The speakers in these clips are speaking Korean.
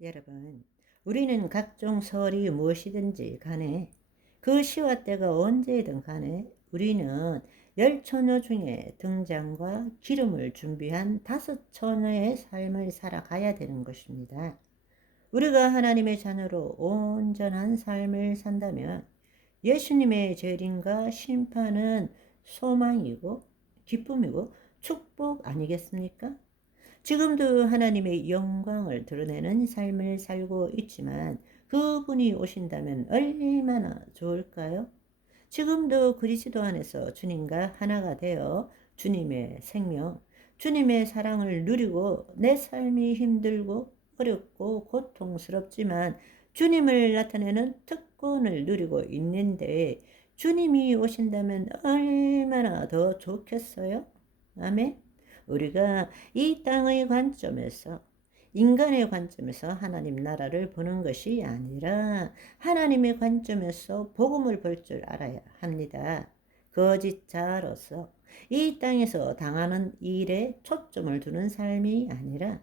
여러분, 우리는 각종 설이 무엇이든지 간에 그 시와 때가 언제든 간에 우리는 열 처녀 중에 등잔과 기름을 준비한 다섯 처녀의 삶을 살아가야 되는 것입니다. 우리가 하나님의 자녀로 온전한 삶을 산다면 예수님의 재림과 심판은 소망이고 기쁨이고 축복 아니겠습니까? 지금도 하나님의 영광을 드러내는 삶을 살고 있지만 그분이 오신다면 얼마나 좋을까요? 지금도 그리스도 안에서 주님과 하나가 되어 주님의 생명, 주님의 사랑을 누리고 내 삶이 힘들고 어렵고 고통스럽지만 주님을 나타내는 특권을 누리고 있는데 주님이 오신다면 얼마나 더 좋겠어요? 아멘. 우리가 이 땅의 관점에서 인간의 관점에서 하나님 나라를 보는 것이 아니라 하나님의 관점에서 복음을 볼 줄 알아야 합니다. 거짓자로서 이 땅에서 당하는 일에 초점을 두는 삶이 아니라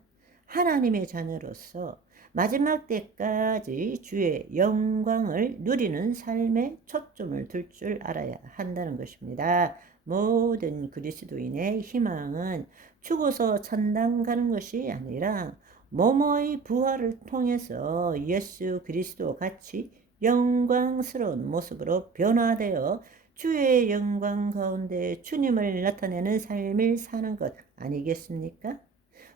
하나님의 자녀로서 마지막 때까지 주의 영광을 누리는 삶에 초점을 둘 줄 알아야 한다는 것입니다. 모든 그리스도인의 희망은 죽어서 천당 가는 것이 아니라 몸의 부활을 통해서 예수 그리스도 같이 영광스러운 모습으로 변화되어 주의 영광 가운데 주님을 나타내는 삶을 사는 것 아니겠습니까?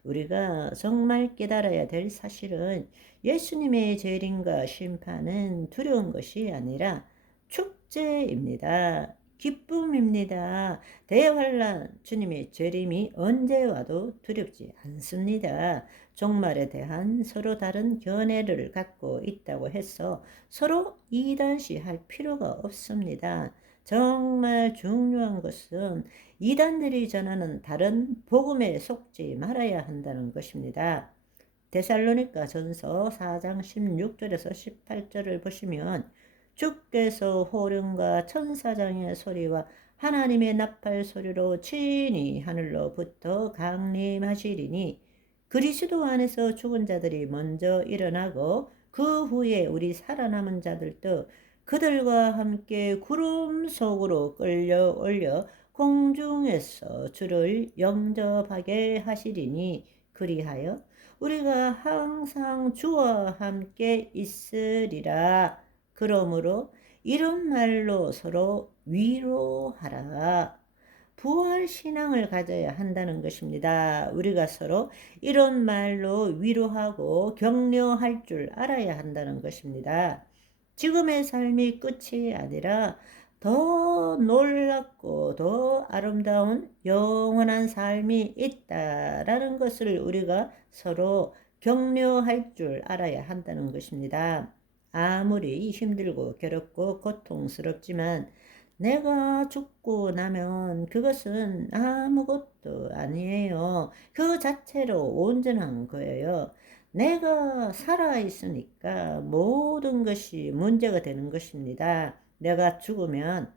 우리가 정말 깨달아야 될 사실은 예수님의 재림과 심판은 두려운 것이 아니라 축제입니다. 기쁨입니다. 대환란 주님의 재림이 언제 와도 두렵지 않습니다. 종말에 대한 서로 다른 견해를 갖고 있다고 해서 서로 이단시할 필요가 없습니다. 정말 중요한 것은 이단들이 전하는 다른 복음에 속지 말아야 한다는 것입니다. 데살로니가 전서 4장 16절에서 18절을 보시면 주께서 호령과 천사장의 소리와 하나님의 나팔 소리로 친히 하늘로부터 강림하시리니 그리스도 안에서 죽은 자들이 먼저 일어나고 그 후에 우리 살아남은 자들도 그들과 함께 구름 속으로 끌려 올려 공중에서 주를 영접하게 하시리니 그리하여 우리가 항상 주와 함께 있으리라. 그러므로 이런 말로 서로 위로하라. 부활 신앙을 가져야 한다는 것입니다. 우리가 서로 이런 말로 위로하고 격려할 줄 알아야 한다는 것입니다. 지금의 삶이 끝이 아니라 더 놀랍고 더 아름다운 영원한 삶이 있다라는 것을 우리가 서로 격려할 줄 알아야 한다는 것입니다. 아무리 힘들고 괴롭고 고통스럽지만 내가 죽고 나면 그것은 아무것도 아니에요. 그 자체로 온전한 거예요. 내가 살아있으니까 모든 것이 문제가 되는 것입니다. 내가 죽으면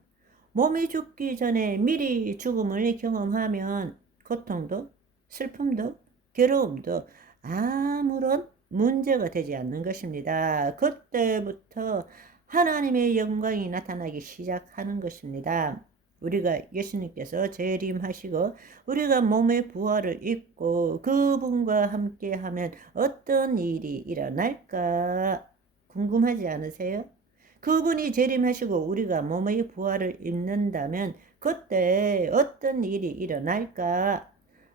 몸이 죽기 전에 미리 죽음을 경험하면 고통도 슬픔도 괴로움도 아무런 문제가 되지 않는 것입니다. 그때부터 하나님의 영광이 나타나기 시작하는 것입니다. 우리가 예수님께서 재림하시고 우리가 몸의 부활을 입고 그분과 함께하면 어떤 일이 일어날까 궁금하지 않으세요? 그분이 재림하시고 우리가 몸의 부활을 입는다면 그때 어떤 일이 일어날까?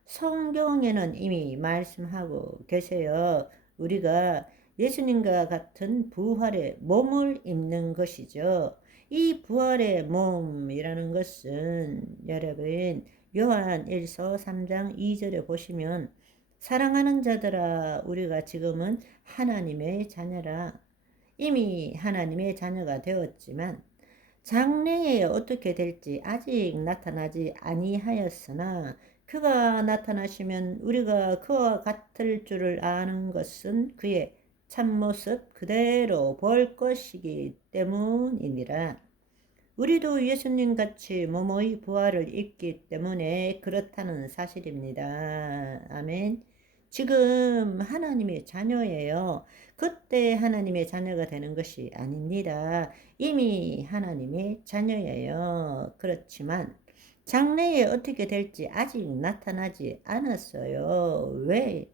성경에는 이미 말씀하고 계세요. 우리가 예수님과 같은 부활의 몸을 입는 것이죠. 이 부활의 몸이라는 것은 여러분 요한 1서 3장 2절에 보시면 사랑하는 자들아 우리가 지금은 하나님의 자녀라. 이미 하나님의 자녀가 되었지만 장래에 어떻게 될지 아직 나타나지 아니하였으나 그가 나타나시면 우리가 그와 같을 줄을 아는 것은 그의 참모습 그대로 볼 것이기 때문이니라. 우리도 예수님 같이 몸의 부활을 입기 때문에 그렇다는 사실입니다. 아멘. 지금 하나님의 자녀예요. 그때 하나님의 자녀가 되는 것이 아닙니다. 이미 하나님의 자녀예요. 그렇지만 장래에 어떻게 될지 아직 나타나지 않았어요. 왜?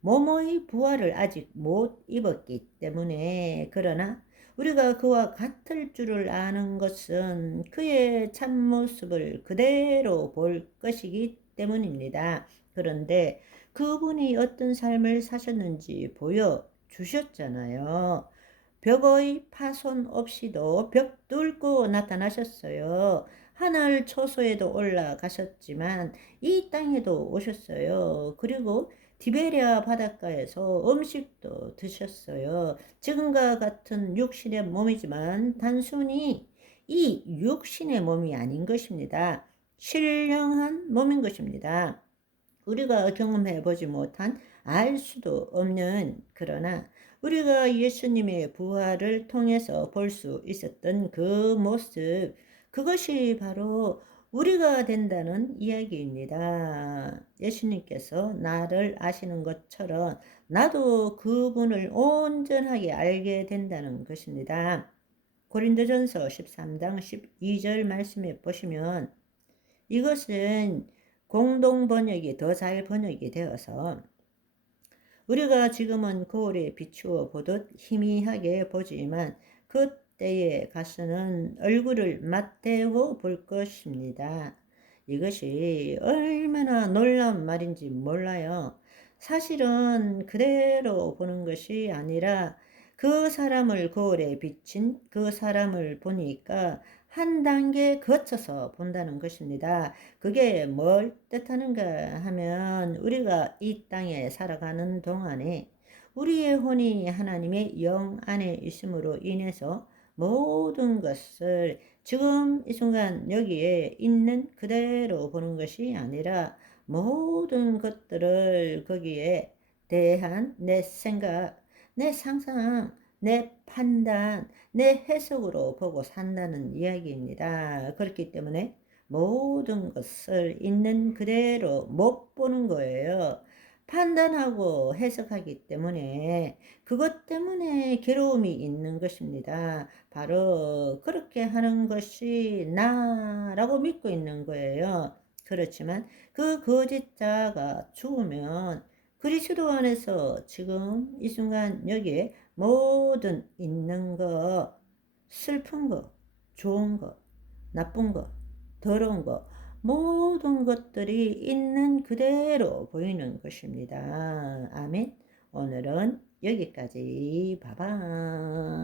몸의 부활을 아직 못 입었기 때문에. 그러나 우리가 그와 같을 줄을 아는 것은 그의 참모습을 그대로 볼 것이기 때문입니다. 그런데 그분이 어떤 삶을 사셨는지 보여주셨잖아요. 벽의 파손 없이도 벽 뚫고 나타나셨어요. 하늘 초소에도 올라가셨지만 이 땅에도 오셨어요. 그리고 디베랴 바닷가에서 음식도 드셨어요. 지금과 같은 육신의 몸이지만 단순히 이 육신의 몸이 아닌 것입니다. 신령한 몸인 것입니다. 우리가 경험해 보지 못한, 알 수도 없는, 그러나 우리가 예수님의 부활을 통해서 볼 수 있었던 그 모습, 그것이 바로 우리가 된다는 이야기입니다. 예수님께서 나를 아시는 것처럼 나도 그분을 온전하게 알게 된다는 것입니다. 고린도전서 13장 12절 말씀에 보시면 이것은 공동 번역이 더 잘 번역이 되어서 우리가 지금은 거울에 비추어 보듯 희미하게 보지만 그때에 가서는 얼굴을 맞대고 볼 것입니다. 이것이 얼마나 놀라운 말인지 몰라요. 사실은 그대로 보는 것이 아니라 그 사람을 거울에 비친 그 사람을 보니까 한 단계 거쳐서 본다는 것입니다. 그게 뭘 뜻하는가 하면 우리가 이 땅에 살아가는 동안에 우리의 혼이 하나님의 영 안에 있음으로 인해서 모든 것을 지금 이 순간 여기에 있는 그대로 보는 것이 아니라 모든 것들을 거기에 대한 내 생각, 내 상상, 내 판단, 내 해석으로 보고 산다는 이야기입니다. 그렇기 때문에 모든 것을 있는 그대로 못 보는 거예요. 판단하고 해석하기 때문에 그것 때문에 괴로움이 있는 것입니다. 바로 그렇게 하는 것이 나라고 믿고 있는 거예요. 그렇지만 그 거짓자가 죽으면 그리스도 안에서 지금 이 순간 여기에 모든 있는 것, 슬픈 것, 좋은 것, 나쁜 것, 더러운 것, 모든 것들이 있는 그대로 보이는 것입니다. 아멘. 오늘은 여기까지. 봐봐.